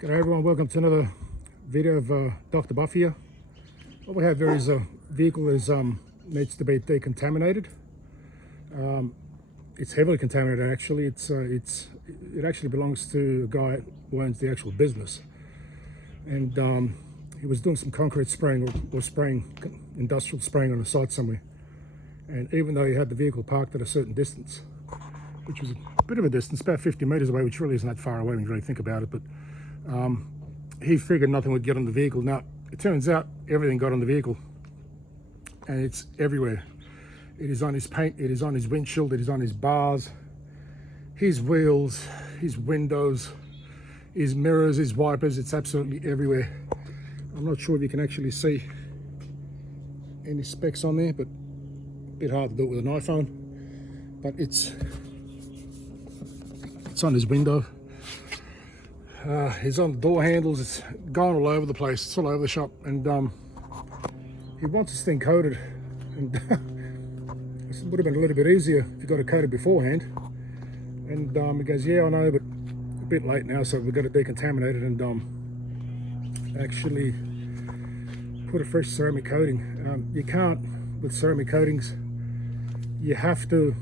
G'day everyone, welcome to another video of Dr. Buff here. What we have here is a vehicle that needs to be decontaminated. It's heavily contaminated actually. It actually belongs to a guy who owns the actual business. And he was doing some concrete spraying or spraying, industrial spraying on a site somewhere. And even though he had the vehicle parked at a certain distance, which was a bit of a distance, about 50 meters away, which really isn't that far away when you really think about it, but he figured nothing would get on the vehicle. Now, it turns out everything got on the vehicle, and it's everywhere. It is on his paint, it is on his windshield, it is on his bars, his wheels, his windows, his mirrors, his wipers. It's absolutely everywhere. I'm not sure if you can actually see any specks on there, but a bit hard to do it with an iPhone. But it's on his window. It's on the door handles. It's gone all over the place. It's all over the shop, and he wants this thing coated, and it would have been a little bit easier if you got it coated beforehand. And he goes, yeah, I know, but a bit late now, so we've got to decontaminate it and actually put a fresh ceramic coating. You can't with ceramic coatings. You have to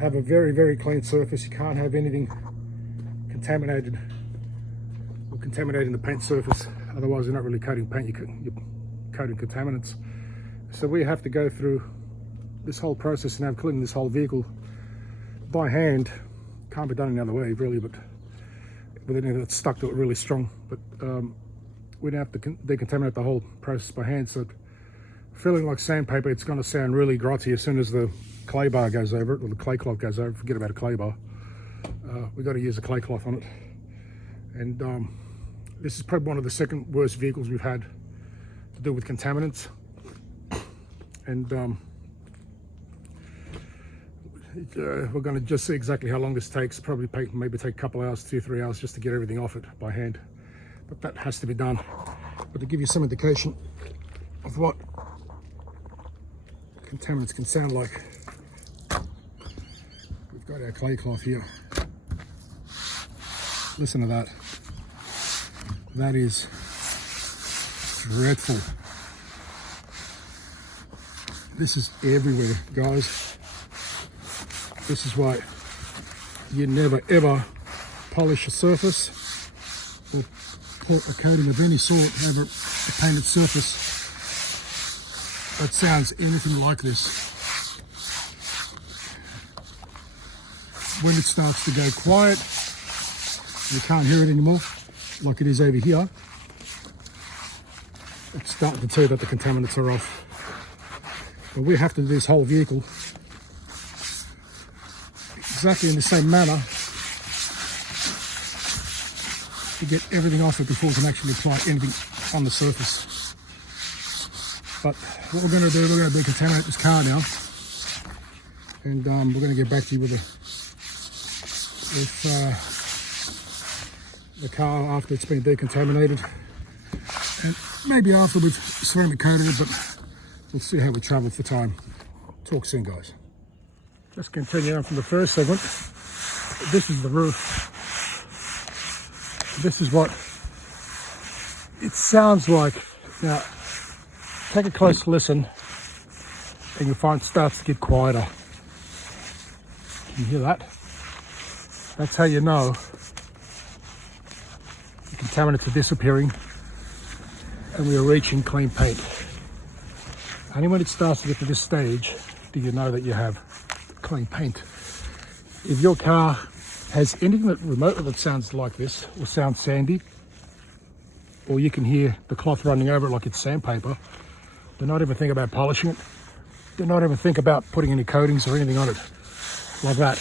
have a very, very clean surface. You can't have anything contaminated or contaminating the paint surface, otherwise you're not really coating paint, you're coating contaminants. So we have to go through this whole process and have cleaning this whole vehicle by hand. Can't be done any other way really, but with anything that's stuck to it really strong. But we'd have to decontaminate the whole process by hand. So feeling like sandpaper, it's going to sound really grotty as soon as the clay bar goes over it, or the clay cloth goes over it. Forget about a clay bar. We've got to use a clay cloth on it. And this is probably one of the second worst vehicles we've had to do with contaminants. And we're going to just see exactly how long this takes. Probably maybe take a couple hours, 2-3 hours, just to get everything off it by hand. But that has to be done. But to give you some indication of what contaminants can sound like, we've got our clay cloth here. Listen to that. That is dreadful. This is everywhere, guys. This is why you never ever polish a surface or put a coating of any sort over a painted surface that sounds anything like this. When it starts to go quiet, you can't hear it anymore, like it is over here, it's starting to tell you that the contaminants are off. But we have to do this whole vehicle exactly in the same manner to get everything off it before we can actually apply anything on the surface. But what we're going to do, we're going to decontaminate this car now, and we're going to get back to you with the car after it's been decontaminated, and maybe after we've ceramic coated it, but we'll see how we travel for time. Talk soon, guys. Let's continue on from the first segment. This is the roof. This is what it sounds like. Now, take a close listen and you'll find it starts to get quieter. Can you hear that? That's how you know the contaminants are disappearing and we are reaching clean paint. Only when it starts to get to this stage do you know that you have clean paint. If your car has anything that remotely that sounds like this, or sounds sandy, or you can hear the cloth running over it like it's sandpaper, do not ever think about polishing it. Do not ever think about putting any coatings or anything on it like that.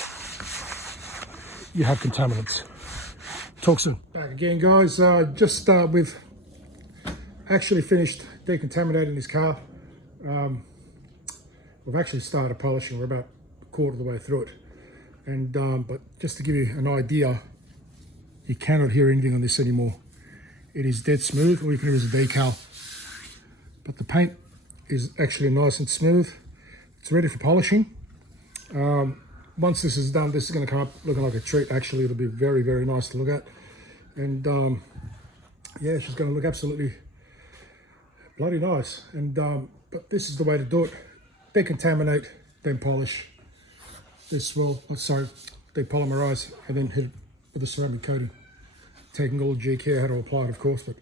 You have contaminants. Talk soon. Back again, guys. We've actually finished decontaminating this car. We've actually started polishing. We're about a quarter of the way through it. And but just to give you an idea, you cannot hear anything on this anymore. It is dead smooth. All you can hear is a decal. But the paint is actually nice and smooth. It's ready for polishing. once this is done, this is going to come up looking like a treat. Actually, it'll be very, very nice to look at. And yeah, she's going to look absolutely bloody nice. And but this is the way to do it: decontaminate, then polish. This will, depolymerize, and then hit it with a ceramic coating. Taking all due care how to apply it, of course, but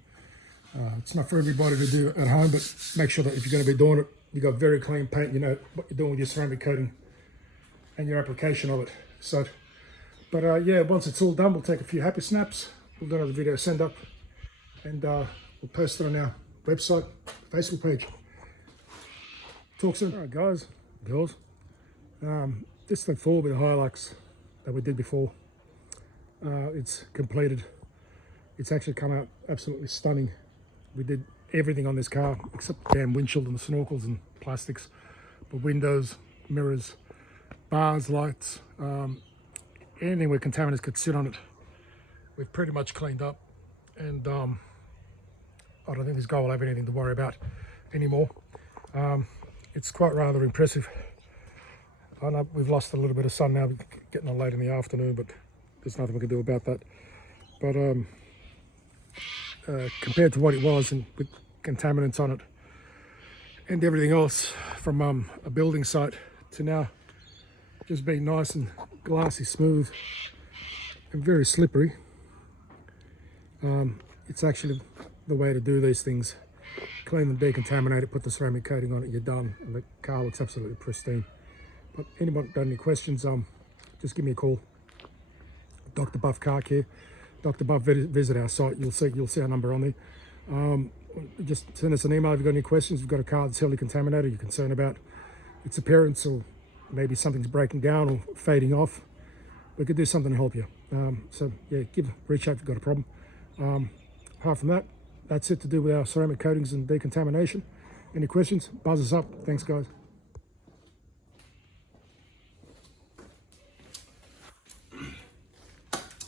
it's not for everybody to do at home. But make sure that if you're going to be doing it, you got very clean paint. You know what you're doing with your ceramic coating and your application of it. So, but yeah, once it's all done, we'll take a few happy snaps. We'll do another video send up, and we'll post it on our website, Facebook page. Talk soon. All right, guys, girls. This thing forward with the Hilux that we did before. It's completed. It's actually come out absolutely stunning. We did everything on this car except the damn windshield and the snorkels and plastics, but windows, mirrors, bars, lights, anything where contaminants could sit on it, we've pretty much cleaned up. And I don't think this guy will have anything to worry about anymore. It's quite rather impressive. I know we've lost a little bit of sun now, getting on late in the afternoon, but there's nothing we can do about that. But compared to what it was, and with contaminants on it and everything else from a building site to now just being nice and glassy smooth and very slippery, it's actually the way to do these things. Clean them, decontaminate it, put the ceramic coating on it, you're done, and the car looks absolutely pristine. But anybody got any questions, just give me a call. Dr. Buff Car Care. Dr. Buff, visit our site. You'll see our number on there. Just send us an email if you've got any questions. If you've got a car that's heavily contaminated, you're concerned about its appearance, or maybe something's breaking down or fading off, we could do something to help you. So yeah, reach out if you've got a problem. Apart from that, that's it to do with our ceramic coatings and decontamination. Any questions? Buzz us up. Thanks, guys.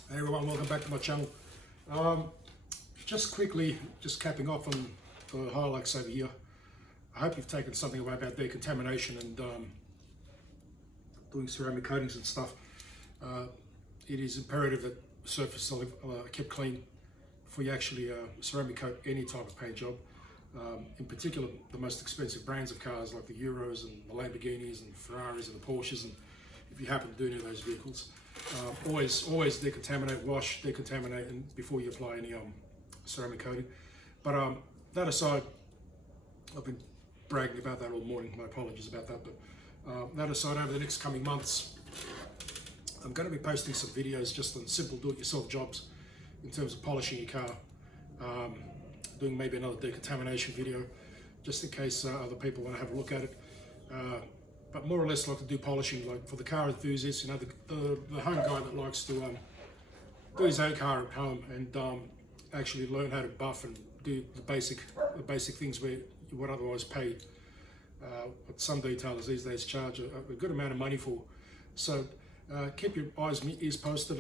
Hey everyone, welcome back to my channel. Just quickly, just capping off on the Hilux over here. I hope you've taken something away about decontamination and doing ceramic coatings and stuff. It is imperative that surfaces are kept clean before you actually ceramic coat any type of paint job. In particular, the most expensive brands of cars like the Euros and the Lamborghinis and Ferraris and the Porsches, and if you happen to do any of those vehicles. Always decontaminate, wash, decontaminate, and before you apply any ceramic coating. But that aside, I've been bragging about that all morning. My apologies about that. But that aside, over the next coming months, I'm going to be posting some videos just on simple do-it-yourself jobs in terms of polishing your car. Doing maybe another decontamination video, just in case other people want to have a look at it. But more or less like to do polishing, like for the car enthusiasts, you know, the home guy that likes to do his own car at home and actually learn how to buff and do the basic things where you would otherwise pay what some detailers these days charge a good amount of money for. So keep your eyes and ears posted.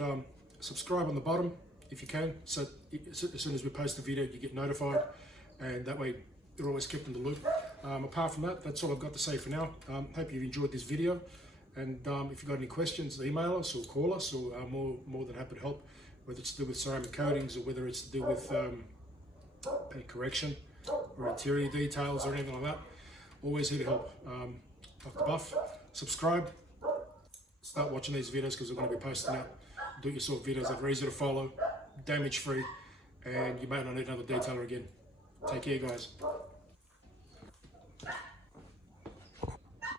Subscribe on the bottom if you can, so as soon as we post a video you get notified, and that way you're always kept in the loop. Apart from that, that's all I've got to say for now. Hope you've enjoyed this video, and if you've got any questions, email us or call us, or more than happy to help, whether it's to do with ceramic coatings or whether it's to do with paint correction or interior details or anything like that. Always here to help. Dr. Buff, subscribe, start watching these videos because we're going to be posting out do-it-yourself videos that are easy to follow, damage-free, and you may not need another detailer again. Take care, guys.